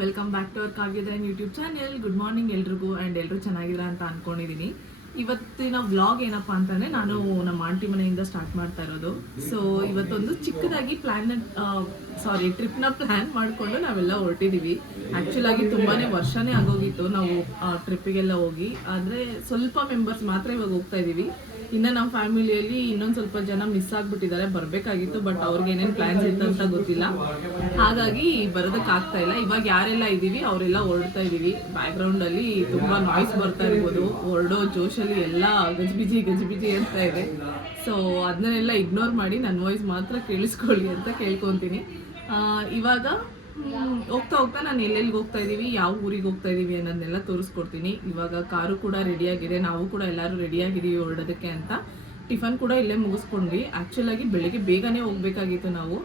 Welcome back to our ಕಾವ್ಯದನ್ YouTube channel. Good morning ಎಲ್ರಿಗೂ. And ಎಲ್ಲರೂ ಚೆನ್ನಾಗಿದ್ದೀರಾ ಅಂತ ಅಂದ್ಕೊಂಡಿದ್ದೀನಿ. ಇವತ್ತಿನ ವ್ಲಾಗ್ ಏನಪ್ಪ ಅಂತಂದರೆ, ನಾನು ನಮ್ಮ ಆಂಟಿ ಮನೆಯಿಂದ ಸ್ಟಾರ್ಟ್ ಮಾಡ್ತಾ ಇರೋದು. ಸೊ ಇವತ್ತೊಂದು ಚಿಕ್ಕದಾಗಿ ಟ್ರಿಪ್ನ ಪ್ಲ್ಯಾನ್ ಮಾಡಿಕೊಂಡು ನಾವೆಲ್ಲ ಹೊರಟಿದ್ದೀವಿ. ಆ್ಯಕ್ಚುಲಾಗಿ ತುಂಬಾ ವರ್ಷನೇ ಆಗೋಗಿತ್ತು ನಾವು ಟ್ರಿಪ್ಪಿಗೆಲ್ಲ ಹೋಗಿ. ಆದರೆ ಸ್ವಲ್ಪ ಮೆಂಬರ್ಸ್ ಮಾತ್ರ ಇವಾಗ ಹೋಗ್ತಾ ಇದ್ದೀವಿ. ಇನ್ನು ನಮ್ಮ ಫ್ಯಾಮಿಲಿಯಲ್ಲಿ ಇನ್ನೊಂದು ಸ್ವಲ್ಪ ಜನ ಮಿಸ್ ಆಗಿಬಿಟ್ಟಿದ್ದಾರೆ, ಬರಬೇಕಾಗಿತ್ತು. ಬಟ್ ಅವ್ರಿಗೆ ಏನೇನು ಪ್ಲ್ಯಾನ್ಸ್ ಇತ್ತು ಅಂತ ಗೊತ್ತಿಲ್ಲ, ಹಾಗಾಗಿ ಬರೋದಕ್ಕಾಗ್ತಾ ಇಲ್ಲ. ಇವಾಗ ಯಾರೆಲ್ಲ ಇದ್ದೀವಿ ಅವರೆಲ್ಲ ಹೊರಡ್ತಾ ಇದ್ದೀವಿ. ಬ್ಯಾಕ್ಗ್ರೌಂಡಲ್ಲಿ ತುಂಬ ನಾಯ್ಸ್ ಬರ್ತಾ ಇರ್ಬೋದು. ಹೊರಡೋ ಜೋಶಲ್ಲಿ ಎಲ್ಲ ಗಜಿಬಿಜಿ ಅಂತ ಇದೆ. ಸೊ ಅದನ್ನೆಲ್ಲ ಇಗ್ನೋರ್ ಮಾಡಿ ನನ್ನ ವಾಯ್ಸ್ ಮಾತ್ರ ಕೇಳಿಸ್ಕೊಳ್ಳಿ ಅಂತ ಕೇಳ್ಕೊತೀನಿ. ಇವಾಗ ಹೋಗ್ತಾ ಹೋಗ್ತಾ ನಾನು ಎಲ್ಲೆಲ್ಲಿಗೆ ಹೋಗ್ತಾ ಇದ್ದೀವಿ, ಯಾವ ಊರಿಗೆ ಹೋಗ್ತಾ ಇದ್ದೀವಿ ಅನ್ನೋದನ್ನೆಲ್ಲ ತೋರಿಸ್ಕೊಡ್ತೀನಿ. ಇವಾಗ ಕಾರು ಕೂಡ ರೆಡಿಯಾಗಿದೆ, ನಾವು ಕೂಡ ಎಲ್ಲರೂ ರೆಡಿಯಾಗಿದ್ದೀವಿ ಹೊರಡೋದಕ್ಕೆ ಅಂತ. ಟಿಫನ್ ಕೂಡ ಇಲ್ಲೇ ಮುಗಿಸ್ಕೊಂಡ್ವಿ. ಆ್ಯಕ್ಚುಲಾಗಿ ಬೆಳಿಗ್ಗೆ ಬೇಗನೆ ಹೋಗ್ಬೇಕಾಗಿತ್ತು. ನಾವು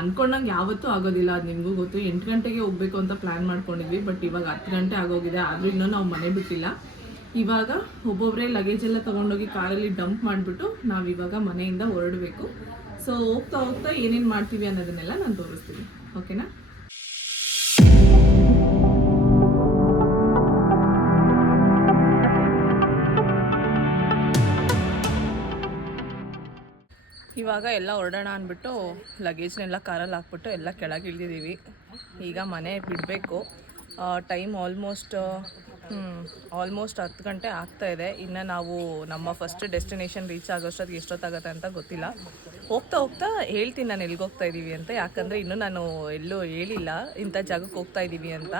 ಅಂದ್ಕೊಂಡಂಗೆ ಯಾವತ್ತೂ ಆಗೋದಿಲ್ಲ, ಅದು ನಿಮಗೂ ಗೊತ್ತು. 8 ಗಂಟೆಗೆ ಹೋಗಬೇಕು ಅಂತ ಪ್ಲ್ಯಾನ್ ಮಾಡ್ಕೊಂಡಿದ್ವಿ. ಬಟ್ ಇವಾಗ 10 ಗಂಟೆ ಆಗೋಗಿದೆ, ಆದರೂ ಇನ್ನೂ ನಾವು ಮನೆ ಬಿಟ್ಟಿಲ್ಲ. ಇವಾಗ ಒಬ್ಬೊಬ್ಬರೇ ಲಗೇಜ್ ಎಲ್ಲ ತೊಗೊಂಡೋಗಿ ಕಾರಲ್ಲಿ ಡಂಪ್ ಮಾಡಿಬಿಟ್ಟು ನಾವಿವಾಗ ಮನೆಯಿಂದ ಹೊರಡಬೇಕು. ಸೊ ಹೋಗ್ತಾ ಹೋಗ್ತಾ ಏನೇನು ಮಾಡ್ತೀವಿ ಅನ್ನೋದನ್ನೆಲ್ಲ ನಾನು ತೋರಿಸ್ತೀನಿ, ಓಕೆನಾ? ಇವಾಗ ಎಲ್ಲ ಹೊರಡೋಣ ಅಂದ್ಬಿಟ್ಟು ಲಗೇಜ್ನೆಲ್ಲ ಕಾರಲ್ಲಿ ಹಾಕ್ಬಿಟ್ಟು ಎಲ್ಲ ಕೆಳಗೆ ಇಳಿದಿದ್ದೀವಿ. ಈಗ ಮನೆ ಬಿಡಬೇಕು. ಟೈಮ್ ಆಲ್ಮೋಸ್ಟ್ 10 ಗಂಟೆ ಆಗ್ತಾಯಿದೆ. ಇನ್ನು ನಾವು ನಮ್ಮ ಫಸ್ಟ್ ಡೆಸ್ಟಿನೇಷನ್ ರೀಚ್ ಆಗೋಷ್ಟೊತ್ತಿಗೆ ಎಷ್ಟೊತ್ತಾಗುತ್ತೆ ಅಂತ ಗೊತ್ತಿಲ್ಲ. ಹೋಗ್ತಾ ಹೋಗ್ತಾ ಹೇಳ್ತೀನಿ ನಾನು ಎಲ್ಲಿಗೆ ಹೋಗ್ತಾ ಇದ್ದೀವಿ ಅಂತ, ಯಾಕಂದರೆ ಇನ್ನೂ ನಾನು ಎಲ್ಲೂ ಹೇಳಿಲ್ಲ ಇಂಥ ಜಾಗಕ್ಕೆ ಹೋಗ್ತಾ ಇದ್ದೀವಿ ಅಂತ.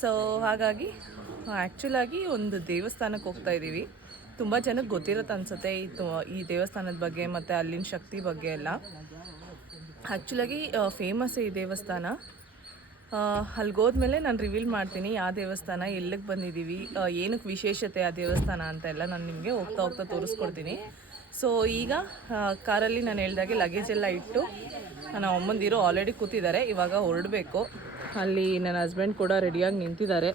ಸೊ ಹಾಗಾಗಿ ಆ್ಯಕ್ಚುಲಾಗಿ ಒಂದು ದೇವಸ್ಥಾನಕ್ಕೆ ಹೋಗ್ತಾ ಇದ್ದೀವಿ. ತುಂಬ ಜನಕ್ಕೆ ಗೊತ್ತಿರುತ್ತೆ ಅನಿಸುತ್ತೆ ಈ ದೇವಸ್ಥಾನದ ಬಗ್ಗೆ ಮತ್ತು ಅಲ್ಲಿನ ಶಕ್ತಿ ಬಗ್ಗೆ ಎಲ್ಲ. ಆ್ಯಕ್ಚುಲಾಗಿ ಫೇಮಸ್ ಈ ದೇವಸ್ಥಾನ. ಅಲ್ಲಿಗೆ ಹೋದ್ಮೇಲೆ ನಾನು ರಿವೀಲ್ ಮಾಡ್ತೀನಿ ಯಾವ ದೇವಸ್ಥಾನ, ಎಲ್ಲಿಗೆ ಬಂದಿದ್ದೀವಿ, ಏನಕ್ಕೆ ವಿಶೇಷತೆ ಆ ದೇವಸ್ಥಾನ ಅಂತ ಎಲ್ಲ ನಾನು ನಿಮಗೆ ಹೋಗ್ತಾ ಹೋಗ್ತಾ ತೋರಿಸ್ಕೊಡ್ತೀನಿ. ಸೊ ಈಗ ಕಾರಲ್ಲಿ ನಾನು ಹೇಳ್ದಾಗೆ ಲಗೇಜ್ ಎಲ್ಲ ಇಟ್ಟು ನಮ್ಮ ಅಮ್ಮಂದಿರು ಆಲ್ರೆಡಿ ಕೂತಿದ್ದಾರೆ. ಇವಾಗ ಹೊರಡಬೇಕು. ಅಲ್ಲಿ ನನ್ನ ಹಸ್ಬೆಂಡ್ ಕೂಡ ರೆಡಿಯಾಗಿ ನಿಂತಿದ್ದಾರೆ.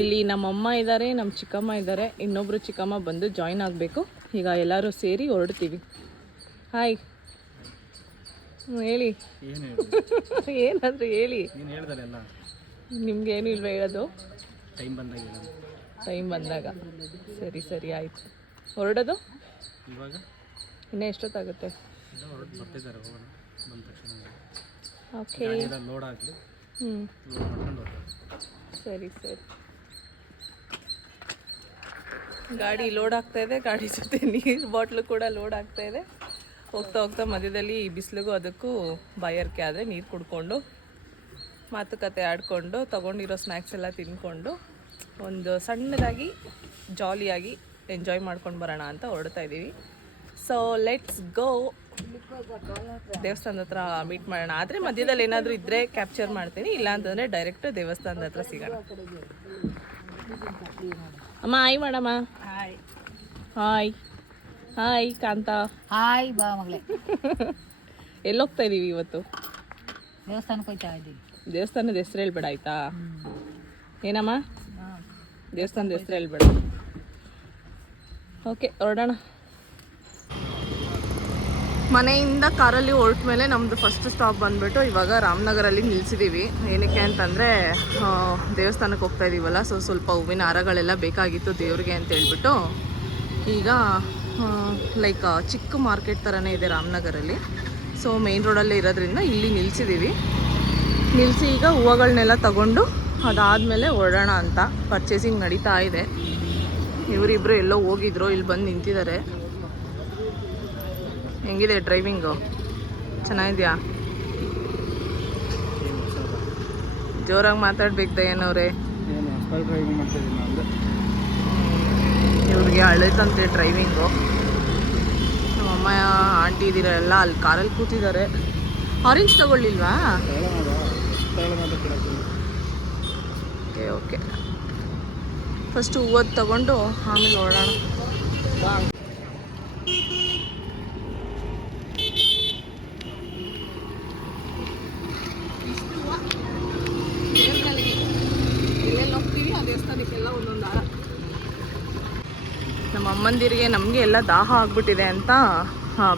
ಇಲ್ಲಿ ನಮ್ಮಮ್ಮ ಇದ್ದಾರೆ, ನಮ್ಮ ಚಿಕ್ಕಮ್ಮ ಇದ್ದಾರೆ, ಇನ್ನೊಬ್ಬರು ಚಿಕ್ಕಮ್ಮ ಬಂದು ಜಾಯಿನ್ ಆಗಬೇಕು. ಈಗ ಎಲ್ಲರೂ ಸೇರಿ ಹೊರಡ್ತೀವಿ. ಹಾಯ್ ಹೇಳಿ, ಏನಾದರೂ ಹೇಳಿ. ನಿಮ್ಗೇನು ಇಲ್ವ ಹೇಳೋದು? ಟೈಮ್ ಬಂದಾಗ ಸರಿ ಆಯಿತು. ಹೊರಡೋದು ಇನ್ನೂ ಎಷ್ಟೊತ್ತಾಗುತ್ತೆ? ಓಕೆ, ಸರಿ. ಗಾಡಿ ಲೋಡ್ ಆಗ್ತಾಯಿದೆ, ಗಾಡಿ ಜೊತೆ ನೀರು ಬಾಟ್ಲು ಕೂಡ ಲೋಡ್ ಆಗ್ತಾಯಿದೆ. ಹೋಗ್ತಾ ಹೋಗ್ತಾ ಮಧ್ಯದಲ್ಲಿ ಬಿಸಿಲಿಗೂ ಅದಕ್ಕೂ ಬಾಯಾರಿಕೆ ಆದರೆ ನೀರು ಕುಡ್ಕೊಂಡು ಮಾತುಕತೆ ಆಡಿಕೊಂಡು ತೊಗೊಂಡಿರೋ ಸ್ನ್ಯಾಕ್ಸ್ ಎಲ್ಲ ತಿಂದ್ಕೊಂಡು ಒಂದು ಸಣ್ಣದಾಗಿ ಜಾಲಿಯಾಗಿ ಎಂಜಾಯ್ ಮಾಡ್ಕೊಂಡು ಬರೋಣ ಅಂತ ಹೊರಡ್ತಾ ಇದ್ದೀವಿ. So let's go. ದೇವಸ್ಥಾನದ ಹತ್ರ ಮೀಟ್ ಮಾಡೋಣ. ಆದರೆ ಮಧ್ಯದಲ್ಲಿ ಏನಾದರೂ ಇದ್ದರೆ ಕ್ಯಾಪ್ಚರ್ ಮಾಡ್ತೀನಿ, ಇಲ್ಲ ಅಂತಂದರೆ ಡೈರೆಕ್ಟ್ ದೇವಸ್ಥಾನದ ಹತ್ರ ಸಿಗೋಣ. ಅಮ್ಮ ಹಾಯ್ ಮಾಡಮ್ಮ. ಹಾಯ್ ಕಾಂತ. ಹಾಯ್ ಬಾ ಮಗಳೇ. ಎಲ್ಲೋಗ್ತಾ ಇದ್ದೀವಿ ಇವತ್ತು? ದೇವಸ್ಥಾನಕ್ಕೆ ಹೋಗ್ತಾ ಇದ್ದೀವಿ. ದೇವಸ್ಥಾನದ ಹೆಸರು ಹೇಳ್ಬೇಡ ಆಯ್ತಾ? ಏನಮ್ಮ? ದೇವಸ್ಥಾನದ ಹೆಸರು ಹೇಳ್ಬೇಡ. ಓಕೆ, ಹೊರಡೋಣ. ಮನೆಯಿಂದ ಕಾರಲ್ಲಿ ಹೊರಟ ಮೇಲೆ ನಮ್ಮದು ಫಸ್ಟ್ ಸ್ಟಾಪ್ ಬಂದುಬಿಟ್ಟು ಇವಾಗ ರಾಮನಗರಲ್ಲಿ ನಿಲ್ಲಿಸಿದ್ದೀವಿ. ಏನಕ್ಕೆ ಅಂತಂದರೆ ದೇವಸ್ಥಾನಕ್ಕೆ ಹೋಗ್ತಾ ಇದ್ದೀವಲ್ಲ, ಸೊ ಸ್ವಲ್ಪ ಹೂವಿನ ಹಾರಗಳೆಲ್ಲ ಬೇಕಾಗಿತ್ತು ದೇವ್ರಿಗೆ ಅಂತ ಹೇಳ್ಬಿಟ್ಟು. ಈಗ ಲೈಕ್ ಚಿಕ್ಕ ಮಾರ್ಕೆಟ್ ಥರನೇ ಇದೆ ರಾಮನಗರಲ್ಲಿ. ಸೊ ಮೇನ್ ರೋಡಲ್ಲೇ ಇರೋದ್ರಿಂದ ಇಲ್ಲಿ ನಿಲ್ಲಿಸಿದ್ದೀವಿ. ನಿಲ್ಲಿಸಿ ಈಗ ಹೂವುಗಳನ್ನೆಲ್ಲ ತಗೊಂಡು ಅದಾದಮೇಲೆ ಹೊರಡೋಣ ಅಂತ ಪರ್ಚೇಸಿಂಗ್ ನಡೀತಾ ಇದೆ. ಇವರಿಬ್ಬರು ಎಲ್ಲೋ ಹೋಗಿದ್ರು, ಇಲ್ಲಿ ಬಂದು ನಿಂತಿದ್ದಾರೆ. ಹೆಂಗಿದೆ ಡ್ರೈವಿಂಗು? ಚೆನ್ನಾಗಿದೆಯಾ? ಜೋರಾಗಿ ಮಾತಾಡ್ಬೇಕು ದಯ್ಯನವ್ರೆ. ಇವ್ರಿಗೆ ಹಳೇತಂತೆ ಡ್ರೈವಿಂಗು. ನಮ್ಮಮ್ಮ ಆಂಟಿ ಇದ್ದೀರ ಎಲ್ಲ ಅಲ್ಲಿ ಕಾರಲ್ಲಿ ಕೂತಿದ್ದಾರೆ. ಆರೆಂಜ್ ತಗೊಳ್ಳಿಲ್ವಾ? ಓಕೆ, ಫಸ್ಟು ಹೂವತ್ತು ತಗೊಂಡು ಆಮೇಲೆ ಹೊರಡೋಣ. ಎಲ್ಲೆಲ್ಲಿ ಹೋಗ್ತೀವಿ ಆ ದೇವಸ್ಥಾನಕ್ಕೆಲ್ಲ ಒಂದೊಂದು ಹಾರ. ನಮ್ಮ ಅಮ್ಮಂದಿರಿಗೆ ನಮಗೆ ಎಲ್ಲ ದಾಹ ಆಗಿಬಿಟ್ಟಿದೆ ಅಂತ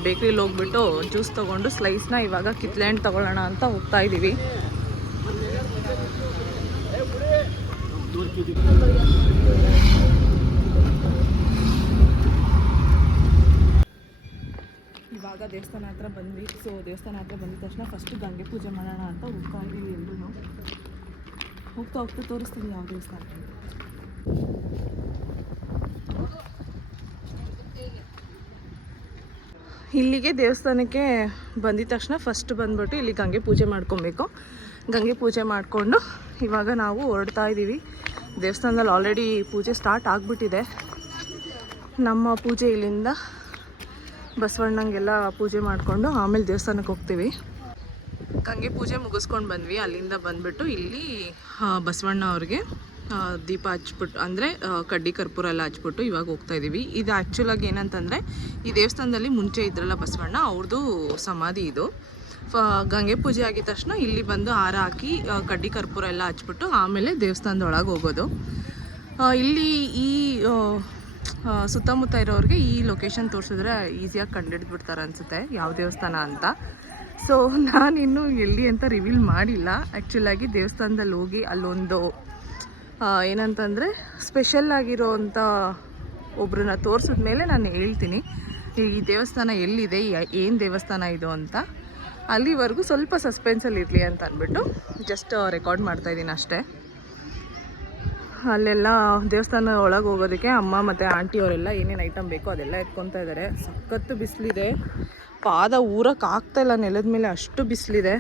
ಬೇಕ್ರಿಲಿ ಹೋಗ್ಬಿಟ್ಟು ಜ್ಯೂಸ್ ತೊಗೊಂಡು ಸ್ಲೈಸ್ನ ಇವಾಗ ಕಿತ್ಲೆ ಹಣ್ಣು ತೊಗೊಳ್ಳೋಣ ಅಂತ ಹೋಗ್ತಾ ಇದ್ದೀವಿ. ಇವಾಗ ದೇವಸ್ಥಾನ ಹತ್ರ ಬಂದ್ವಿ. ಸೊ ದೇವಸ್ಥಾನ ಹತ್ರ ಬಂದ ತಕ್ಷಣ ಫಸ್ಟ್ ಗಂಗೆ ಪೂಜೆ ಮಾಡೋಣ ಅಂತ ಹೋಗ್ತಾ ಇದ್ದೀವಿ ಎಲ್ಲರೂ. ಹೋಗ್ತಾ ಹೋಗ್ತಾ ತೋರಿಸ್ತೀನಿ ಯಾವ ದೇವಸ್ಥಾನ ಅಂತ. ಇಲ್ಲಿಗೆ ದೇವಸ್ಥಾನಕ್ಕೆ ಬಂದಿದ ತಕ್ಷಣ ಫಸ್ಟ್ ಬಂದ್ಬಿಟ್ಟು ಇಲ್ಲಿ ಗಂಗೆ ಪೂಜೆ ಮಾಡ್ಕೊಬೇಕು. ಗಂಗೆ ಪೂಜೆ ಮಾಡಿಕೊಂಡು ಇವಾಗ ನಾವು ಹೊರಡ್ತಾ ಇದ್ದೀವಿ. ದೇವಸ್ಥಾನದಲ್ಲಿ ಆಲ್ರೆಡಿ ಪೂಜೆ ಸ್ಟಾರ್ಟ್ ಆಗಿಬಿಟ್ಟಿದೆ. ನಮ್ಮ ಪೂಜೆ ಇಲ್ಲಿಂದ ಬಸವಣ್ಣಂಗೆಲ್ಲ ಪೂಜೆ ಮಾಡಿಕೊಂಡು ಆಮೇಲೆ ದೇವಸ್ಥಾನಕ್ಕೆ ಹೋಗ್ತೀವಿ. ಗಂಗೆ ಪೂಜೆ ಮುಗಿಸ್ಕೊಂಡು ಬಂದ್ವಿ. ಅಲ್ಲಿಂದ ಬಂದುಬಿಟ್ಟು ಇಲ್ಲಿ ಬಸವಣ್ಣ ಅವ್ರಿಗೆ ದೀಪ ಹಚ್ಬಿಟ್ಟು ಅಂದರೆ ಕಡ್ಡಿ ಕರ್ಪೂರ ಎಲ್ಲ ಹಚ್ಬಿಟ್ಟು ಇವಾಗ ಹೋಗ್ತಾ ಇದ್ದೀವಿ. ಇದು ಆ್ಯಕ್ಚುಲಾಗಿ ಏನಂತಂದರೆ ಈ ದೇವಸ್ಥಾನದಲ್ಲಿ ಮುಂಚೆ ಇದ್ರಲ್ಲ ಬಸವಣ್ಣ ಅವ್ರದ್ದು ಸಮಾಧಿ ಇದು. ಗಂಗೆ ಪೂಜೆ ಆಗಿದ ತಕ್ಷಣ ಇಲ್ಲಿ ಬಂದು ಹಾರ ಹಾಕಿ ಕಡ್ಡಿ ಕರ್ಪೂರ ಎಲ್ಲ ಹಚ್ಬಿಟ್ಟು ಆಮೇಲೆ ದೇವಸ್ಥಾನದೊಳಗೆ ಹೋಗೋದು. ಇಲ್ಲಿ ಈ ಸುತ್ತಮುತ್ತ ಇರೋರಿಗೆ ಈ ಲೊಕೇಶನ್ ತೋರಿಸಿದ್ರೆ ಈಸಿಯಾಗಿ ಕಂಡುಹಿಡಿದ್ಬಿಡ್ತಾರೆ ಅನಿಸುತ್ತೆ ಯಾವ ದೇವಸ್ಥಾನ ಅಂತ. ಸೊ ನಾನಿನ್ನೂ ಎಲ್ಲಿ ಅಂತ ರಿವೀಲ್ ಮಾಡಿಲ್ಲ. ಆ್ಯಕ್ಚುಲಾಗಿ ದೇವಸ್ಥಾನದಲ್ಲಿ ಹೋಗಿ ಅಲ್ಲೊಂದು ಏನಂತಂದರೆ ಸ್ಪೆಷಲ್ ಆಗಿರೋವಂಥ ಒಬ್ರನ್ನ ತೋರಿಸಿದ ಮೇಲೆ ನಾನು ಹೇಳ್ತೀನಿ ಈ ದೇವಸ್ಥಾನ ಎಲ್ಲಿದೆ, ಏನು ದೇವಸ್ಥಾನ ಇದು ಅಂತ. ಅಲ್ಲಿವರೆಗೂ ಸ್ವಲ್ಪ ಸಸ್ಪೆನ್ಸಲ್ಲಿ ಇರಲಿ ಅಂತ ಅಂದ್ಬಿಟ್ಟು ಜಸ್ಟ್ ರೆಕಾರ್ಡ್ ಮಾಡ್ತಾಯಿದ್ದೀನಿ ಅಷ್ಟೇ. ಅಲ್ಲೆಲ್ಲ ದೇವಸ್ಥಾನ ಒಳಗೆ ಹೋಗೋದಕ್ಕೆ ಅಮ್ಮ ಮತ್ತು ಆಂಟಿ ಅವರೆಲ್ಲ ಏನೇನು ಐಟಮ್ ಬೇಕೋ ಅದೆಲ್ಲ ಎತ್ಕೊತಾ ಇದ್ದಾರೆ. ಸಖತ್ತು ಬಿಸಿಲಿದೆ, ಪಾದ ಊರಕ್ಕೆ ಆಗ್ತಾಯಿಲ್ಲ ನೆಲದ ಮೇಲೆ, ಅಷ್ಟು ಬಿಸಿಲಿದೆ.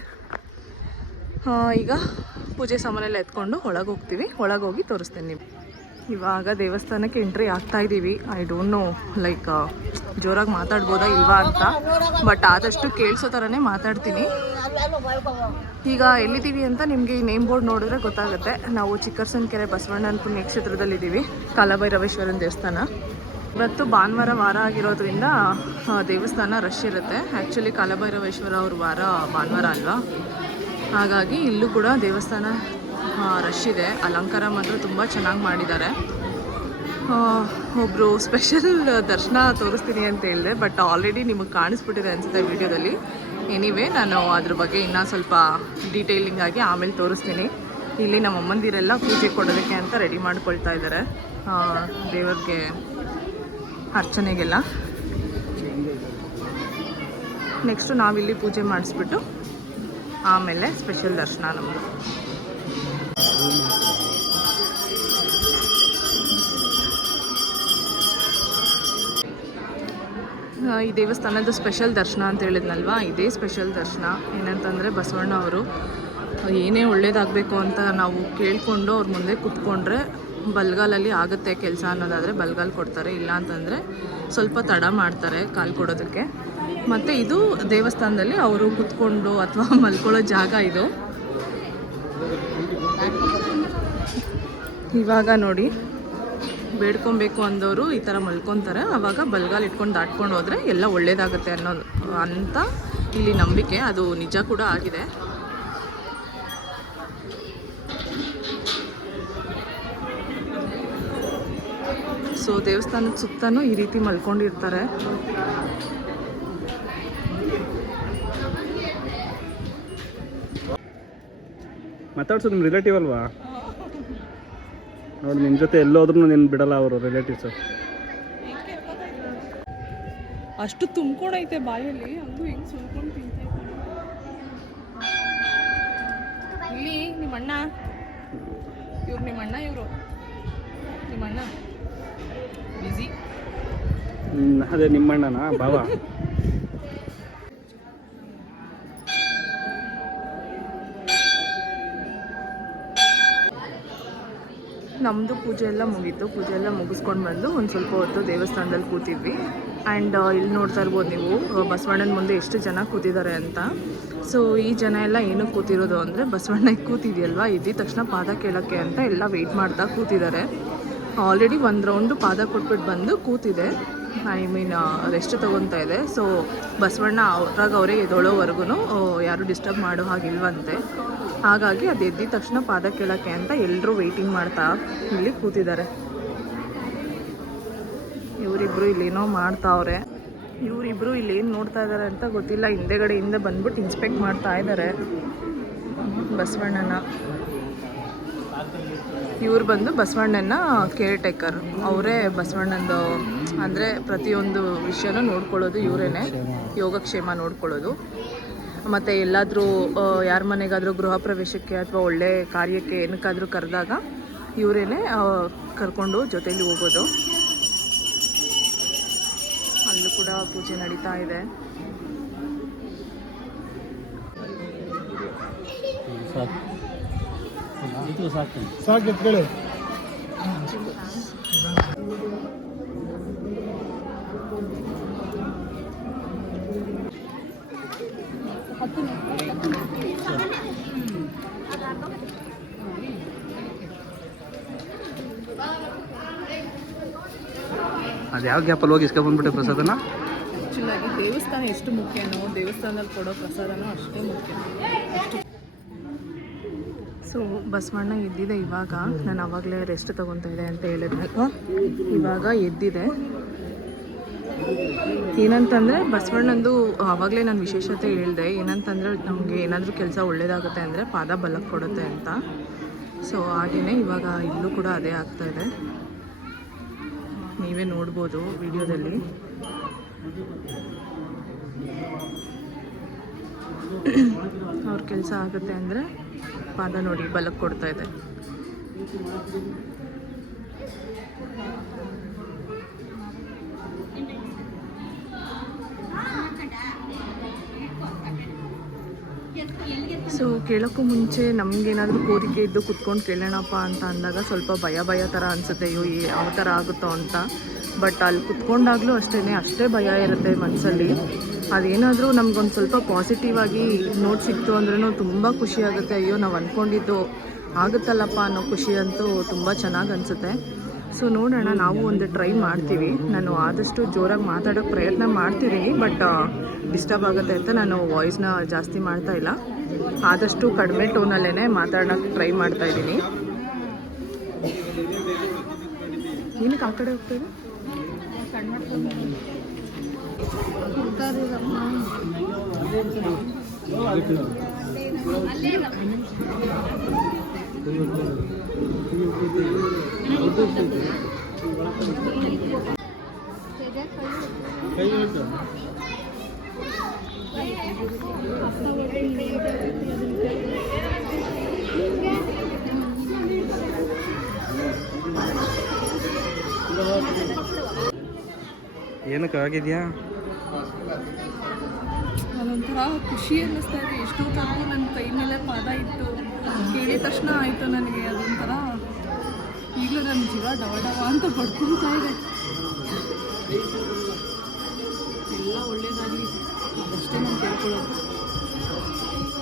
ಈಗ ಪೂಜೆ ಸಾಮಾನೆಲ್ಲ ಎತ್ಕೊಂಡು ಒಳಗೆ ಹೋಗ್ತೀವಿ. ಒಳಗೆ ಹೋಗಿ ತೋರಿಸ್ತೀನಿ ನೀವು. ಇವಾಗ ದೇವಸ್ಥಾನಕ್ಕೆ ಎಂಟ್ರಿ ಆಗ್ತಾ ಇದ್ದೀವಿ. ಐ ಡೋಂಟ್ ನೋ ಲೈಕ್ ಜೋರಾಗಿ ಮಾತಾಡ್ಬೋದಾ ಇಲ್ವಾ ಅಂತ, ಬಟ್ ಆದಷ್ಟು ಕೇಳಿಸೋ ಥರನೇ ಮಾತಾಡ್ತೀನಿ. ಈಗ ಎಲ್ಲಿದ್ದೀವಿ ಅಂತ ನಿಮಗೆ ಈ ನೇಮ್ ಬೋರ್ಡ್ ನೋಡಿದ್ರೆ ಗೊತ್ತಾಗುತ್ತೆ. ನಾವು ಚಿಕ್ಕರಸನಕೆರೆ ಬಸವಣ್ಣನ ಪುಣ್ಯಕ್ಷೇತ್ರದಲ್ಲಿದ್ದೀವಿ, ಕಾಲಭೈರವೇಶ್ವರನ ದೇವಸ್ಥಾನ. ಇವತ್ತು ಭಾನುವಾರ ವಾರ ಆಗಿರೋದ್ರಿಂದ ದೇವಸ್ಥಾನ ರಶ್ ಇರುತ್ತೆ. ಆ್ಯಕ್ಚುಲಿ ಕಾಲಭೈರವೇಶ್ವರ ಅವ್ರ ವಾರ ಭಾನುವಾರ ಅಲ್ವಾ, ಹಾಗಾಗಿ ಇಲ್ಲೂ ಕೂಡ ದೇವಸ್ಥಾನ ರಶ್ ಇದೆ. ಅಲಂಕಾರ ಮಾತ್ರ ತುಂಬ ಚೆನ್ನಾಗಿ ಮಾಡಿದ್ದಾರೆ. ಒಬ್ಬರು ಸ್ಪೆಷಲ್ ದರ್ಶನ ತೋರಿಸ್ತೀನಿ ಅಂತ ಹೇಳಿದೆ, ಬಟ್ ಆಲ್ರೆಡಿ ನಿಮಗೆ ಕಾಣಿಸ್ಬಿಟ್ಟಿದೆ ಅನಿಸುತ್ತೆ ವಿಡಿಯೋದಲ್ಲಿ. ಎನಿವೇ ನಾನು ಅದ್ರ ಬಗ್ಗೆ ಇನ್ನೂ ಸ್ವಲ್ಪ ಡೀಟೇಲಿಂಗ್ ಆಗಿ ಆಮೇಲೆ ತೋರಿಸ್ತೀನಿ. ಇಲ್ಲಿ ನಮ್ಮ ಅಮ್ಮಂದಿರೆಲ್ಲ ಪೂಜೆ ಕೊಡೋದಕ್ಕೆ ಅಂತ ರೆಡಿ ಮಾಡ್ಕೊಳ್ತಾ ಇದ್ದಾರೆ, ದೇವ್ರಿಗೆ ಅರ್ಚನೆಗೆಲ್ಲ. ನೆಕ್ಸ್ಟು ನಾವಿಲ್ಲಿ ಪೂಜೆ ಮಾಡಿಸ್ಬಿಟ್ಟು ಆಮೇಲೆ ಸ್ಪೆಷಲ್ ದರ್ಶನ ನಮ್ಮದು. ಈ ದೇವಸ್ಥಾನದ ಸ್ಪೆಷಲ್ ದರ್ಶನ ಅಂತ ಹೇಳಿದ್ನಲ್ವ, ಇದೇ ಸ್ಪೆಷಲ್ ದರ್ಶನ. ಏನಂತಂದರೆ ಬಸವಣ್ಣ ಅವರು ಏನೇ ಒಳ್ಳೇದಾಗಬೇಕು ಅಂತ ನಾವು ಕೇಳಿಕೊಂಡು ಅವ್ರ ಮುಂದೆ ಕೂತ್ಕೊಂಡ್ರೆ ಬಲ್ಗಾಲಲ್ಲಿ ಆಗುತ್ತೆ ಕೆಲಸ ಅನ್ನೋದಾದರೆ ಬಲ್ಗಾಲ್ ಕೊಡ್ತಾರೆ, ಇಲ್ಲ ಅಂತಂದರೆ ಸ್ವಲ್ಪ ತಡ ಮಾಡ್ತಾರೆ ಕಾಲು ಕೊಡೋದಕ್ಕೆ. ಮತ್ತು ಇದು ದೇವಸ್ಥಾನದಲ್ಲಿ ಅವರು ಕೂತ್ಕೊಂಡು ಅಥವಾ ಮಲ್ಕೊಳ್ಳೋ ಜಾಗ ಇದು. ಇವಾಗ ನೋಡಿ, ಬೇಡ್ಕೊಬೇಕು ಅಂದವರು ಈ ಥರ ಮಲ್ಕೊತಾರೆ, ಆವಾಗ ಬಲ್ಗಾಲ್ ಇಟ್ಕೊಂಡು ದಾಟ್ಕೊಂಡು ಹೋದರೆ ಎಲ್ಲ ಒಳ್ಳೇದಾಗುತ್ತೆ ಅನ್ನೋದು ಅಂತ ಇಲ್ಲಿ ನಂಬಿಕೆ. ಅದು ನಿಜ ಕೂಡ ಆಗಿದೆ. ಸೊ ದೇವಸ್ಥಾನದ ಸುತ್ತನೂ ಈ ರೀತಿ ಮಲ್ಕೊಂಡಿರ್ತಾರೆ. ಮಾತಾಡ್ಸೋದು ನಿಮ್ಮ ರಿಲೇಟಿವ್ ಅಲ್ವಾ? ನೋಡಿ, ನಿನ್ನ ಜೊತೆ ಎಲ್ಲೋದ್ರೂ ನಿನ್ನ ಬಿಡಲ್ಲ ಅವರು ರಿಲೇಟಿವ್ಸು. ಅಷ್ಟು ತುಂಬ್ಕೊಂಡೈತೆ ಬಾಯಲ್ಲಿ, ಹಂಗೂ ಹೆಂಗೆ ಸುಲ್ಕೊಂಡು ತಿಂತೈತೆ. ಇಲ್ಲಿ ನಿಮ್ಮಣ್ಣ, ಇವ್ರು ನಿಮ್ಮಣ್ಣ, ಇವರು ನಿಮ್ಮಣ್ಣ ಬಿಸಿ. ಅದೇ ನಿಮ್ಮಣ್ಣನಾ ಬಾವ? ನಮ್ಮದು ಪೂಜೆ ಎಲ್ಲ ಮುಗೀತು. ಪೂಜೆ ಎಲ್ಲ ಮುಗಿಸ್ಕೊಂಡು ಬಂದು ಒಂದು ಸ್ವಲ್ಪ ಹೊತ್ತು ದೇವಸ್ಥಾನದಲ್ಲಿ ಕೂತಿದ್ವಿ. ಆ್ಯಂಡ್ ಇಲ್ಲಿ ನೋಡ್ತಾ ಇರ್ಬೋದು ನೀವು ಬಸವಣ್ಣನ ಮುಂದೆ ಎಷ್ಟು ಜನ ಕೂತಿದ್ದಾರೆ ಅಂತ. ಸೊ ಈ ಜನ ಎಲ್ಲ ಏನಕ್ಕೆ ಕೂತಿರೋದು ಅಂದರೆ ಬಸವಣ್ಣಗೆ ಕೂತಿದೆಯಲ್ವ, ಇದ್ದಿದ ತಕ್ಷಣ ಪಾದ ಕೇಳೋಕ್ಕೆ ಅಂತ ಎಲ್ಲ ವೆಯ್ಟ್ ಮಾಡ್ತಾ ಕೂತಿದ್ದಾರೆ. ಆಲ್ರೆಡಿ ಒಂದು ರೌಂಡು ಪಾದ ಕೊಟ್ಬಿಟ್ಟು ಬಂದು ಕೂತಿದೆ, ಐ ಮೀನ್ ರೆಸ್ಟ್ ತೊಗೊತಾ ಇದೆ. ಸೊ ಬಸವಣ್ಣ ಅವ್ರಾಗ ಅವರೇ ಎದ್ದೊಳೋವರೆಗೂ ಯಾರು ಡಿಸ್ಟರ್ಬ್ ಮಾಡೋ ಹಾಗಿಲ್ವಂತೆ. ಹಾಗಾಗಿ ಅದು ಎದ್ದಿದ ತಕ್ಷಣ ಪಾದ ಕೇಳೋಕ್ಕೆ ಅಂತ ಎಲ್ಲರೂ ವೆಯ್ಟಿಂಗ್ ಮಾಡ್ತಾ ಇಲ್ಲಿ ಕೂತಿದ್ದಾರೆ. ಇವರಿಬ್ಬರು ಇಲ್ಲೇನೋ ಮಾಡ್ತಾವ್ರೆ. ಇವರಿಬ್ಬರು ಇಲ್ಲಿ ಏನು ನೋಡ್ತಾ ಇದ್ದಾರೆ ಅಂತ ಗೊತ್ತಿಲ್ಲ. ಹಿಂದೆಗಡೆಯಿಂದ ಬಂದ್ಬಿಟ್ಟು ಇನ್ಸ್ಪೆಕ್ಟ್ ಮಾಡ್ತಾ ಇದ್ದಾರೆ ಬಸವಣ್ಣನ. ಇವ್ರು ಬಂದು ಬಸವಣ್ಣನ ಕೇರ್ ಟೇಕರ್. ಅವರೇ ಬಸವಣ್ಣಂದು ಅಂದರೆ ಪ್ರತಿಯೊಂದು ವಿಷಯನೂ ನೋಡ್ಕೊಳ್ಳೋದು ಇವರೇನೆ, ಯೋಗಕ್ಷೇಮ ನೋಡ್ಕೊಳ್ಳೋದು. ಮತ್ತು ಎಲ್ಲಾದರೂ ಯಾರ ಮನೆಗಾದರೂ ಗೃಹ ಪ್ರವೇಶಕ್ಕೆ ಅಥವಾ ಒಳ್ಳೆ ಕಾರ್ಯಕ್ಕೆ ಏನಕ್ಕಾದರೂ ಕರೆದಾಗ ಇವರೇನೆ ಕರ್ಕೊಂಡು ಜೊತೇಲಿ ಹೋಗೋದು. ಅಲ್ಲೂ ಕೂಡ ಪೂಜೆ ನಡೀತಾ ಇದೆ. ಸಾಕು ಎತ್ಕೊಳ್ಳಿ. ಅದು ಯಾವ ಗ್ಯಾಪಲ್ಲಿ ಹೋಗಿ ಇಸ್ಕೊಂಡ್ಬಂದ್ಬಿಟ್ಟೆ ಪ್ರಸಾದನ. ಆ್ಯಕ್ಚುಲಾಗಿ ದೇವಸ್ಥಾನ ಎಷ್ಟು ಮುಖ್ಯನೋ ದೇವಸ್ಥಾನದಲ್ಲಿ ಕೊಡೋ ಪ್ರಸಾದನೂ ಅಷ್ಟೇ ಮುಖ್ಯ. ಸೊ ಬಸವಣ್ಣ ಎದ್ದಿದೆ ಇವಾಗ. ನಾನು ಆವಾಗಲೇ ರೆಸ್ಟ್ ತೊಗೊತಾ ಇದೆ ಅಂತ ಹೇಳಿದ್ನಲ್ವ, ಇವಾಗ ಎದ್ದಿದೆ. ಏನಂತಂದರೆ ಬಸವಣ್ಣಂದು ಆವಾಗಲೇ ನಾನು ವಿಶೇಷತೆ ಹೇಳಿದೆ. ಏನಂತಂದರೆ ನಮಗೆ ಏನಾದರೂ ಕೆಲಸ ಒಳ್ಳೇದಾಗುತ್ತೆ ಅಂದರೆ ಪಾದ ಬಲಕ್ಕೆ ಕೊಡುತ್ತೆ ಅಂತ. ಸೊ ಹಾಗೆಯೇ ಇವಾಗ ಇಲ್ಲೂ ಕೂಡ ಅದೇ ಆಗ್ತಾಯಿದೆ, ನೀವೇ ನೋಡ್ಬೋದು ವಿಡಿಯೋದಲ್ಲಿ. ಅವ್ರ ಕೆಲಸ ಆಗುತ್ತೆ ಅಂದರೆ ಪಾದ ನೋಡಿ ಬಲಕ್ಕೆ ಕೊಡ್ತಾ ಇದೆ. ಸೊ ಕೇಳೋಕ್ಕೂ ಮುಂಚೆ ನಮಗೇನಾದರೂ ಕೋರಿಕೆ ಇದ್ದು ಕುತ್ಕೊಂಡು ಕೇಳೋಣಪ್ಪ ಅಂತ ಅಂದಾಗ ಸ್ವಲ್ಪ ಭಯ ಥರ ಅನಿಸುತ್ತೆ, ಅಯ್ಯೋ ಯಾವ ಥರ ಆಗುತ್ತೋ ಅಂತ. ಬಟ್ ಅಲ್ಲಿ ಕುತ್ಕೊಂಡಾಗಲೂ ಅಷ್ಟೇ ಭಯ ಇರುತ್ತೆ ಮನಸ್ಸಲ್ಲಿ. ಅದೇನಾದರೂ ನಮಗೊಂದು ಸ್ವಲ್ಪ ಪಾಸಿಟಿವ್ ಆಗಿ ನೋಟ್ ಸಿಕ್ತು ಅಂದ್ರೂ ತುಂಬ ಖುಷಿ ಆಗುತ್ತೆ. ಅಯ್ಯೋ ನಾವು ಅಂದ್ಕೊಂಡಿದ್ದು ಆಗುತ್ತಲ್ಲಪ್ಪ ಅನ್ನೋ ಖುಷಿ ಅಂತೂ ತುಂಬ ಚೆನ್ನಾಗಿ ಅನಿಸುತ್ತೆ. ಸೊ ನೋಡೋಣ, ನಾವು ಒಂದು ಟ್ರೈ ಮಾಡ್ತೀವಿ. ನಾನು ಆದಷ್ಟು ಜೋರಾಗಿ ಮಾತಾಡೋಕ್ಕೆ ಪ್ರಯತ್ನ ಮಾಡ್ತಿದ್ದೀನಿ, ಬಟ್ ಡಿಸ್ಟರ್ಬ್ ಆಗುತ್ತೆ ಅಂತ ನಾನು ವಾಯ್ಸ್ನ ಜಾಸ್ತಿ ಮಾಡ್ತಾ ಇಲ್ಲ. ಆದಷ್ಟು ಕಡಿಮೆ ಟೋನಲ್ಲೇ ಮಾತಾಡೋಕ್ಕೆ ಟ್ರೈ ಮಾಡ್ತಾ ಇದ್ದೀನಿ. ಏನಕ್ಕೆ ಆ ಕಡೆ ಹೋಗ್ತದೆ? ಏನಕ್ಕೆ ಆಗಿದೆಯಾ? ಅದೊಂಥರ ಖುಷಿ ಅನ್ನಿಸ್ತಾ ಇದೆ. ಎಷ್ಟೊತ್ತಾಗೂ ನನ್ನ ಕೈ ಮೇಲೆ ಪಾದ ಇತ್ತು, ಕೇಳಿದ ತಕ್ಷಣ ಆಯಿತು ನನಗೆ. ಅದೊಂಥರ ಈಗಲೂ ನನ್ನ ಜೀವ ಡವ ಅಂತ ಪಡ್ಕೊಳ್ತಾ ಇದೆ. ಎಲ್ಲ ಒಳ್ಳೇದಾಗಲಿ, ಅದಷ್ಟೇ ನಾನು ಕೇಳ್ಕೊಳ್ಳೋದು.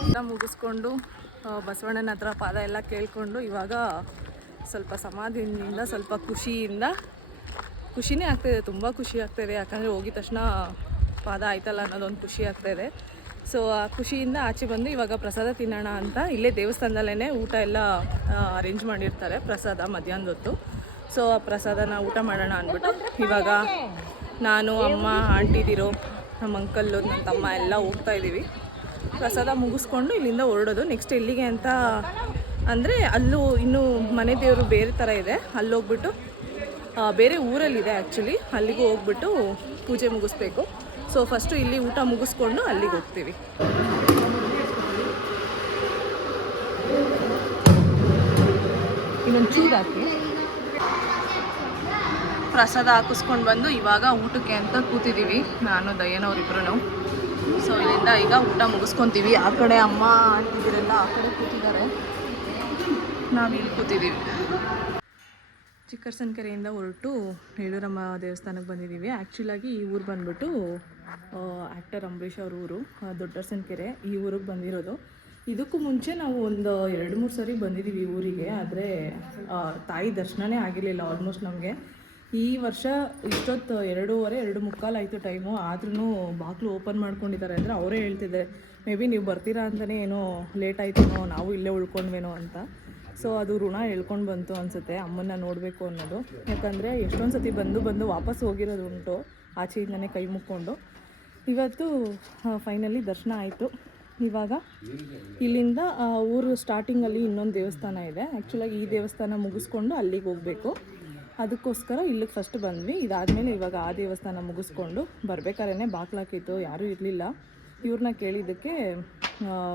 ಎಲ್ಲ ಮುಗಿಸ್ಕೊಂಡು ಬಸವಣ್ಣನ ಹತ್ರ ಪಾದ ಎಲ್ಲ ಕೇಳಿಕೊಂಡು ಇವಾಗ ಸ್ವಲ್ಪ ಸಮಾಧಿಯಿಂದ ಸ್ವಲ್ಪ ಖುಷಿನೇ ಆಗ್ತಾಯಿದೆ. ತುಂಬ ಖುಷಿ ಆಗ್ತಾಯಿದೆ, ಯಾಕಂದರೆ ಹೋಗಿದ ತಕ್ಷಣ ಪಾದ ಆಯ್ತಲ್ಲ ಅನ್ನೋದೊಂದು ಖುಷಿ ಆಗ್ತಾಯಿದೆ. ಸೊ ಆ ಖುಷಿಯಿಂದ ಆಚೆ ಬಂದು ಇವಾಗ ಪ್ರಸಾದ ತಿನ್ನೋಣ ಅಂತ ಇಲ್ಲೇ ದೇವಸ್ಥಾನದಲ್ಲೇ ಊಟ ಎಲ್ಲ ಅರೇಂಜ್ ಮಾಡಿರ್ತಾರೆ, ಪ್ರಸಾದ ಮಧ್ಯಾಹ್ನದ ಹೊತ್ತು. ಸೊ ಆ ಪ್ರಸಾದನ ಊಟ ಮಾಡೋಣ ಅಂದ್ಬಿಟ್ಟು ಇವಾಗ ನಾನು, ಅಮ್ಮ, ಆಂಟಿದಿರೋ, ನಮ್ಮ ಅಂಕಲ್ಲು, ನನ್ನ ತಮ್ಮ ಎಲ್ಲ ಹೋಗ್ತಾಯಿದ್ದೀವಿ. ಪ್ರಸಾದ ಮುಗಿಸ್ಕೊಂಡು ಇಲ್ಲಿಂದ ಹೊರಡೋದು. ನೆಕ್ಸ್ಟ್ ಎಲ್ಲಿಗೆ ಅಂತ ಅಂದರೆ ಅಲ್ಲೂ ಇನ್ನೂ ಮನೆ ದೇವರು ಬೇರೆ ಥರ ಇದೆ, ಅಲ್ಲೋಗ್ಬಿಟ್ಟು ಬೇರೆ ಊರಲ್ಲಿದೆ ಆ್ಯಕ್ಚುಲಿ, ಅಲ್ಲಿಗೂ ಹೋಗ್ಬಿಟ್ಟು ಪೂಜೆ ಮುಗಿಸ್ಬೇಕು. ಸೊ ಫಸ್ಟು ಇಲ್ಲಿ ಊಟ ಮುಗಿಸ್ಕೊಂಡು ಅಲ್ಲಿಗೆ ಹೋಗ್ತೀವಿ. ಇನ್ನೊಂದು ಚೂರು ಹಾಕಿ ಪ್ರಸಾದ ಹಾಕಿಸ್ಕೊಂಡು ಬಂದು ಇವಾಗ ಊಟಕ್ಕೆ ಅಂತ ಕೂತಿದ್ದೀವಿ, ನಾನು ದಯ್ಯನವರಿಬ್ರು. ಸೊ ಇಲ್ಲಿಂದ ಈಗ ಊಟ ಮುಗಿಸ್ಕೊತೀವಿ. ಆ ಕಡೆ ಅಮ್ಮ ಅಂತಿದ್ದೀರೆಲ್ಲ ಆ ಕಡೆ ಕೂತಿದ್ದಾರೆ, ನಾವಿಲ್ಲಿ ಕೂತಿದ್ದೀವಿ. ಚಿಕ್ಕರಸನಕೆರೆಯಿಂದ ಹೊರಟು ಹೇಳೂರಮ್ಮ ದೇವಸ್ಥಾನಕ್ಕೆ ಬಂದಿದ್ದೀವಿ. ಆ್ಯಕ್ಚುಲಾಗಿ ಈ ಊರು ಬಂದ್ಬಿಟ್ಟು ಆ್ಯಕ್ಟರ್ ಅಂಬರೀಷ್ ಅವ್ರ ಊರು, ದೊಡ್ಡರಸನಕೆರೆ. ಈ ಊರಿಗೆ ಬಂದಿರೋದು. ಇದಕ್ಕೂ ಮುಂಚೆ ನಾವು ಒಂದು 2-3 ಸರಿ ಬಂದಿದ್ದೀವಿ ಈ ಊರಿಗೆ, ಆದರೆ ತಾಯಿ ದರ್ಶನನೇ ಆಗಿರಲಿಲ್ಲ ಆಲ್ಮೋಸ್ಟ್ ನಮಗೆ. ಈ ವರ್ಷ ಇಷ್ಟೊತ್ತು 2:15 ಆಯಿತು ಟೈಮು, ಆದ್ರೂ ಬಾಗಿಲು ಓಪನ್ ಮಾಡ್ಕೊಂಡಿದ್ದಾರೆ. ಅಂದರೆ ಅವರೇ ಹೇಳ್ತಿದ್ದಾರೆ, ಮೇ ಬಿ ನೀವು ಬರ್ತೀರಾ ಅಂತಲೇ ಏನೋ ಲೇಟ್ ಆಯ್ತೇನೋ, ನಾವು ಇಲ್ಲೇ ಉಳ್ಕೊಂಡ್ವೇನೋ ಅಂತ. ಸೊ ಅದು ಋಣ ಹೇಳ್ಕೊಂಡು ಬಂತು ಅನಿಸುತ್ತೆ, ಅಮ್ಮನ್ನ ನೋಡಬೇಕು ಅನ್ನೋದು. ಯಾಕಂದರೆ ಎಷ್ಟೊಂದು ಸತಿ ಬಂದು ವಾಪಸ್ ಹೋಗಿರೋದು ಉಂಟು, ಆಚೆಯಿಂದನೇ ಕೈ ಮುಕ್ಕೊಂಡು. ಇವತ್ತು ಫೈನಲಿ ದರ್ಶನ ಆಯಿತು. ಇವಾಗ ಇಲ್ಲಿಂದ ಊರು ಸ್ಟಾರ್ಟಿಂಗಲ್ಲಿ ಇನ್ನೊಂದು ದೇವಸ್ಥಾನ ಇದೆ. ಆ್ಯಕ್ಚುಲಾಗಿ ಈ ದೇವಸ್ಥಾನ ಮುಗಿಸ್ಕೊಂಡು ಅಲ್ಲಿಗೆ ಹೋಗಬೇಕು. ಅದಕ್ಕೋಸ್ಕರ ಇಲ್ಲಿಗೆ ಫಸ್ಟ್ ಬಂದ್ವಿ. ಇದಾದಮೇಲೆ ಇವಾಗ ಆ ದೇವಸ್ಥಾನ ಮುಗಿಸ್ಕೊಂಡು ಬರ್ಬೇಕಾದ್ರೆ ಬಾಗ್ಲಾಕಿತ್ತು, ಯಾರೂ ಇರಲಿಲ್ಲ. ಇವ್ರನ್ನ ಕೇಳಿದ್ದಕ್ಕೆ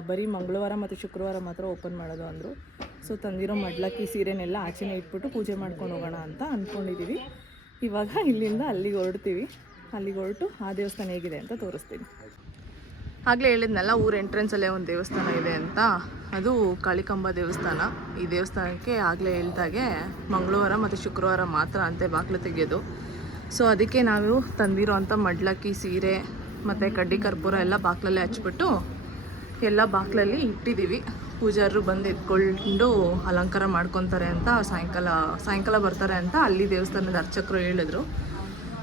ಬರೀ ಮಂಗಳವಾರ ಮತ್ತು ಶುಕ್ರವಾರ ಮಾತ್ರ ಓಪನ್ ಮಾಡೋದು ಅಂದರು. ಸೊ ತಂದಿರೋ ಮಡ್ಲಕ್ಕಿ ಸೀರೆನೆಲ್ಲ ಆಚೆನೇ ಇಟ್ಬಿಟ್ಟು ಪೂಜೆ ಮಾಡ್ಕೊಂಡು ಹೋಗೋಣ ಅಂತ ಅಂದ್ಕೊಂಡಿದ್ದೀವಿ. ಇವಾಗ ಇಲ್ಲಿಂದ ಅಲ್ಲಿಗೆ ಹೊರಡ್ತೀವಿ. ಅಲ್ಲಿಗೆ ಹೊರಟು ಆ ದೇವಸ್ಥಾನ ಹೇಗಿದೆ ಅಂತ ತೋರಿಸ್ತೀನಿ. ಆಗಲೇ ಹೇಳಿದ್ನಲ್ಲ, ಊರ ಎಂಟ್ರೆನ್ಸಲ್ಲೇ ಒಂದು ದೇವಸ್ಥಾನ ಇದೆ ಅಂತ. ಅದು ಕಾಳಿಕಾಂಬ ದೇವಸ್ಥಾನ. ಈ ದೇವಸ್ಥಾನಕ್ಕೆ ಆಗಲೇ ಹೇಳ್ದಾಗೆ ಮಂಗಳವಾರ ಮತ್ತು ಶುಕ್ರವಾರ ಮಾತ್ರ ಅಂತೆ ಬಾಗಿಲು ತೆಗೆಯೋದು. ಸೊ ಅದಕ್ಕೆ ನಾವು ತಂದಿರೋ ಅಂಥ ಮಡ್ಲಕ್ಕಿ ಸೀರೆ ಮತ್ತು ಕಡ್ಡಿ ಕರ್ಪೂರ ಎಲ್ಲ ಬಾಗಿಲಲ್ಲೇ ಹಚ್ಬಿಟ್ಟು ಎಲ್ಲ ಬಾಗಿಲಲ್ಲಿ ಇಟ್ಟಿದ್ದೀವಿ. ಪೂಜಾರರು ಬಂದು ಎತ್ಕೊಂಡು ಅಲಂಕಾರ ಮಾಡ್ಕೊತಾರೆ ಅಂತ ಸಾಯಂಕಾಲ ಬರ್ತಾರೆ ಅಂತ ಅಲ್ಲಿ ದೇವಸ್ಥಾನದ ಅರ್ಚಕರು ಹೇಳಿದ್ರು.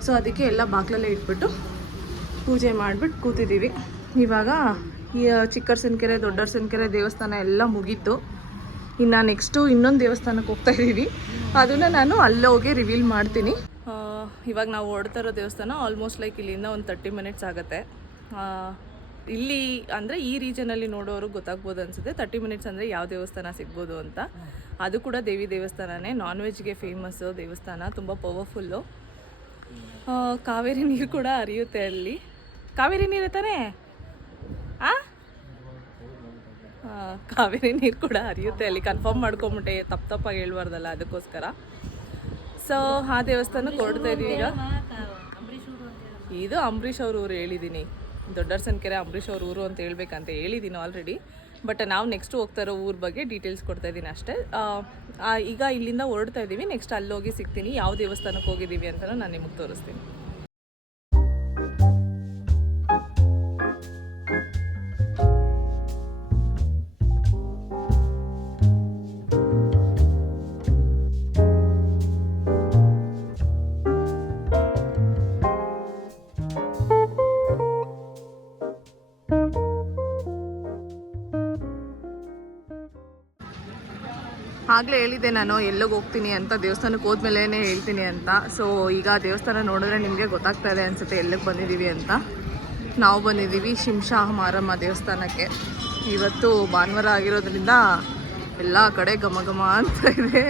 ಸೊ ಅದಕ್ಕೆ ಎಲ್ಲ ಬಾಗಿಲಲ್ಲೇ ಇಟ್ಬಿಟ್ಟು ಪೂಜೆ ಮಾಡಿಬಿಟ್ಟು ಕೂತಿದ್ದೀವಿ. ಇವಾಗ ಈ ಚಿಕ್ಕರಸನಕೆರೆ ದೊಡ್ಡರಸನಕೆರೆ ದೇವಸ್ಥಾನ ಎಲ್ಲ ಮುಗೀತು. ಇನ್ನು ನೆಕ್ಸ್ಟು ಇನ್ನೊಂದು ದೇವಸ್ಥಾನಕ್ಕೆ ಹೋಗ್ತಾ ಇದ್ದೀವಿ. ಅದನ್ನು ನಾನು ಅಲ್ಲೇ ಹೋಗಿ ರಿವೀಲ್ ಮಾಡ್ತೀನಿ. ಇವಾಗ ನಾವು ಹೊರಡ್ತಾ ಇರೋ ದೇವಸ್ಥಾನ ಆಲ್ಮೋಸ್ಟ್ ಲೈಕ್ ಇಲ್ಲಿಂದ ಒಂದು 30 ಮಿನಿಟ್ಸ್ ಆಗುತ್ತೆ. ಇಲ್ಲಿ ಅಂದರೆ ಈ ರೀಜನಲ್ಲಿ ನೋಡೋರು ಗೊತ್ತಾಗ್ಬೋದು ಅನಿಸುತ್ತೆ 30 ಮಿನಿಟ್ಸ್ ಅಂದರೆ ಯಾವ ದೇವಸ್ಥಾನ ಸಿಗ್ಬೋದು ಅಂತ. ಅದು ಕೂಡ ದೇವಿ ದೇವಸ್ಥಾನನೇ. ನಾನ್ ವೆಜ್ಗೆ ಫೇಮಸ್ಸು ದೇವಸ್ಥಾನ, ತುಂಬ ಪವರ್ಫುಲ್ಲು. ಕಾವೇರಿ ನೀರು ಕೂಡ ಹರಿಯುತ್ತೆ ಅಲ್ಲಿ. ಕಾವೇರಿ ನೀರು ತಾನೇ? ಕಾವೇರಿ ನೀರು ಕೂಡ ಹರಿಯುತ್ತೆ ಅಲ್ಲಿ. ಕನ್ಫರ್ಮ್ ಮಾಡ್ಕೊಂಬಿಟ್ಟೆ, ತಪ್ಪಾಗಿ ಹೇಳ್ಬಾರ್ದಲ್ಲ, ಅದಕ್ಕೋಸ್ಕರ. ಸೊ ಆ ದೇವಸ್ಥಾನಕ್ಕೆ ಹೊರಡ್ತಾ ಇದ್ದೀವಿ ಈಗ. ಇದು ಅಂಬರೀಷ್ ಅವ್ರ ಊರು ಹೇಳಿದ್ದೀನಿ. ದೊಡ್ಡರಸನಕೆರೆ ಅಂಬರೀಷ್ ಅವ್ರ ಊರು ಅಂತ ಹೇಳ್ಬೇಕಂತ ಹೇಳಿದ್ದೀನಿ ಆಲ್ರೆಡಿ. ಬಟ್ ನಾವು ನೆಕ್ಸ್ಟ್ ಹೋಗ್ತಾ ಇರೋ ಊರ ಬಗ್ಗೆ ಡೀಟೇಲ್ಸ್ ಕೊಡ್ತಾ ಇದ್ದೀನಿ ಅಷ್ಟೇ. ಈಗ ಇಲ್ಲಿಂದ ಹೊರಡ್ತಾ ಇದ್ದೀವಿ. ನೆಕ್ಸ್ಟ್ ಅಲ್ಲೋಗಿ ಸಿಗ್ತೀನಿ. ಯಾವ ದೇವಸ್ಥಾನಕ್ಕೆ ಹೋಗಿದ್ದೀವಿ ಅಂತಲೂ ನಾನು ನಿಮಗೆ ತೋರಿಸ್ತೀನಿ. ಆಗಲೇ ಹೇಳಿದ್ದೆ ನಾನು ಎಲ್ಲಿಗೆ ಹೋಗ್ತೀನಿ ಅಂತ, ದೇವಸ್ಥಾನಕ್ಕೆ ಹೋದ್ಮೇಲೆ ಹೇಳ್ತೀನಿ ಅಂತ. ಸೊ ಈಗ ದೇವಸ್ಥಾನ ನೋಡಿದ್ರೆ ನಿಮಗೆ ಗೊತ್ತಾಗ್ತಾ ಇದೆ ಅನಿಸುತ್ತೆ ಎಲ್ಲಿಗೆ ಬಂದಿದ್ದೀವಿ ಅಂತ. ನಾವು ಬಂದಿದ್ದೀವಿ ಶಿಂಷಾ ಮಾರಮ್ಮ ದೇವಸ್ಥಾನಕ್ಕೆ. ಇವತ್ತು ಭಾನುವಾರ ಆಗಿರೋದ್ರಿಂದ ಎಲ್ಲ ಕಡೆ ಘಮ ಘಮ ಅಂತ ಇದೆ.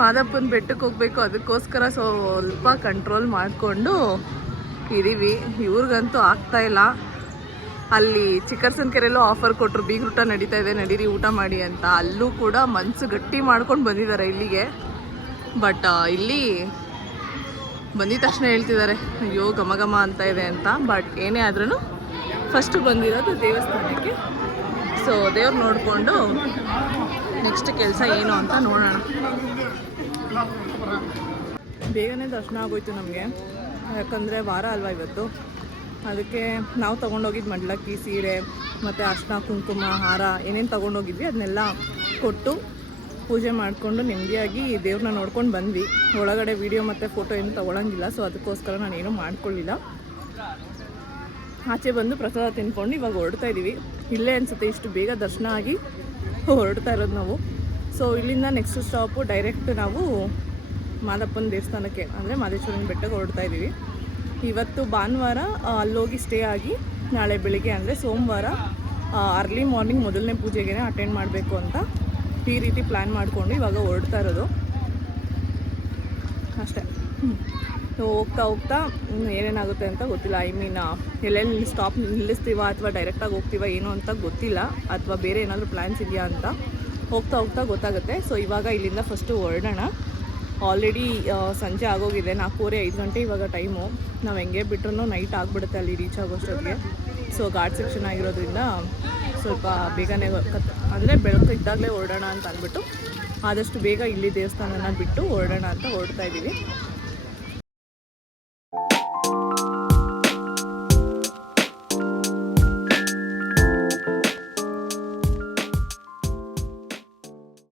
ಮಾದಪ್ಪನ ಬೆಟ್ಟಕ್ಕೆ ಹೋಗಬೇಕು, ಅದಕ್ಕೋಸ್ಕರ ಸ್ವಲ್ಪ ಕಂಟ್ರೋಲ್ ಮಾಡಿಕೊಂಡು ಇದ್ದೀವಿ. ಇವ್ರಿಗಂತೂ ಆಗ್ತಾಯಿಲ್ಲ. ಅಲ್ಲಿ ಚಿಕ್ಕರಸನಕೆರೆಯಲ್ಲೂ ಆಫರ್ ಕೊಟ್ಟರು, ಬೀಗ್ರೂಟ ನಡೀತಾ ಇದೆ, ನಡೀರಿ ಊಟ ಮಾಡಿ ಅಂತ. ಅಲ್ಲೂ ಕೂಡ ಮನಸ್ಸು ಗಟ್ಟಿ ಮಾಡ್ಕೊಂಡು ಬಂದಿದ್ದಾರೆ ಇಲ್ಲಿಗೆ. ಬಟ್ ಇಲ್ಲಿ ಬಂದಿದ ತಕ್ಷಣ ಹೇಳ್ತಿದ್ದಾರೆ ಅಯ್ಯೋ ಘಮ ಘಮ ಅಂತ ಇದೆ ಅಂತ. ಬಟ್ ಏನೇ ಆದ್ರೂ ಫಸ್ಟು ಬಂದಿರೋದು ದೇವಸ್ಥಾನಕ್ಕೆ. ಸೊ ದೇವ್ರು ನೋಡಿಕೊಂಡು ನೆಕ್ಸ್ಟ್ ಕೆಲಸ ಏನು ಅಂತ ನೋಡೋಣ. ಬೇಗನೆ ದರ್ಶನ ಆಗೋಯ್ತು ನಮಗೆ, ಯಾಕಂದರೆ ವಾರ ಅಲ್ವಾ ಇವತ್ತು. ಅದಕ್ಕೆ ನಾವು ತೊಗೊಂಡೋಗಿದ್ದು ಮಡ್ಲಕ್ಕಿ ಸೀರೆ ಮತ್ತು ಅರ್ಶಿನ ಕುಂಕುಮ ಹಾರ ಏನೇನು ತೊಗೊಂಡೋಗಿದ್ವಿ ಅದನ್ನೆಲ್ಲ ಕೊಟ್ಟು ಪೂಜೆ ಮಾಡಿಕೊಂಡು ನೆಮ್ಮದಿಯಾಗಿ ದೇವ್ರನ್ನ ನೋಡ್ಕೊಂಡು ಬಂದ್ವಿ. ಒಳಗಡೆ ವೀಡಿಯೋ ಮತ್ತು ಫೋಟೋ ಏನು ತೊಗೊಳಂಗಿಲ್ಲ. ಸೊ ಅದಕ್ಕೋಸ್ಕರ ನಾನೇನು ಮಾಡ್ಕೊಳ್ಳಿಲ್ಲ. ಆಚೆ ಬಂದು ಪ್ರಸಾದ ತಿನ್ಕೊಂಡು ಇವಾಗ ಹೊರಡ್ತಾ ಇದ್ದೀವಿ. ಇಲ್ಲೇ ಅನಿಸುತ್ತೆ ಇಷ್ಟು ಬೇಗ ದರ್ಶನ ಆಗಿ ಹೊರಡ್ತಾ ಇರೋದು ನಾವು. ಸೊ ಇಲ್ಲಿಂದ ನೆಕ್ಸ್ಟ್ ಸ್ಟಾಪು ಡೈರೆಕ್ಟ್ ನಾವು ಮಾದಪ್ಪನ ದೇವಸ್ಥಾನಕ್ಕೆ ಅಂದರೆ ಮಾದೇಶ್ವರನ ಬೆಟ್ಟಕ್ಕೆ ಹೊರಡ್ತಾ ಇದ್ದೀವಿ. ಇವತ್ತು ಭಾನುವಾರ ಅಲ್ಲೋಗಿ ಸ್ಟೇ ಆಗಿ ನಾಳೆ ಬೆಳಿಗ್ಗೆ ಅಂದರೆ ಸೋಮವಾರ ಅರ್ಲಿ ಮಾರ್ನಿಂಗ್ ಮೊದಲನೇ ಪೂಜೆಗೆ ಅಟೆಂಡ್ ಮಾಡಬೇಕು ಅಂತ ಈ ರೀತಿ ಪ್ಲ್ಯಾನ್ ಮಾಡಿಕೊಂಡು ಇವಾಗ ಹೊರಡ್ತಾ ಇರೋದು ಅಷ್ಟೇ. ಹೋಗ್ತಾ ಹೋಗ್ತಾ ಏನೇನಾಗುತ್ತೆ ಅಂತ ಗೊತ್ತಿಲ್ಲ. ಐ ಮೀನ್ ಎಲ್ಲೆಲ್ಲಿ ಸ್ಟಾಪ್ ನಿಲ್ಲಿಸ್ತೀವ ಅಥವಾ ಡೈರೆಕ್ಟಾಗಿ ಹೋಗ್ತೀವ ಏನು ಅಂತ ಗೊತ್ತಿಲ್ಲ, ಅಥವಾ ಬೇರೆ ಏನಾದರೂ ಪ್ಲ್ಯಾನ್ಸ್ ಇದೆಯಾ ಅಂತ ಹೋಗ್ತಾ ಹೋಗ್ತಾ ಗೊತ್ತಾಗುತ್ತೆ. ಸೊ ಇವಾಗ ಇಲ್ಲಿಂದ ಫಸ್ಟು ಹೊರಡೋಣ. ಆಲ್ರೆಡಿ ಸಂಜೆ ಆಗೋಗಿದೆ, 4:45 ಗಂಟೆ ಇವಾಗ ಟೈಮು. ನಾವು ಹೆಂಗೆ ಬಿಟ್ರೂ ನೈಟ್ ಆಗಿಬಿಡುತ್ತೆ ಅಲ್ಲಿ ರೀಚ್ ಆಗೋಷ್ಟೊತ್ತಿಗೆ. ಸೊ ಘಾಟ್ ಸೆಕ್ಷನ್ ಆಗಿರೋದ್ರಿಂದ ಸ್ವಲ್ಪ ಬೇಗನೆ ಅಂದರೆ ಬೆಳಕು ಇದ್ದಾಗಲೇ ಹೊರಡೋಣ ಅಂತ ಅಂದ್ಬಿಟ್ಟು ಆದಷ್ಟು ಬೇಗ ಇಲ್ಲಿ ದೇವಸ್ಥಾನನ ಬಿಟ್ಟು ಹೊರಡೋಣ ಅಂತ ಹೊರಡ್ತಾ ಇದ್ದೀವಿ.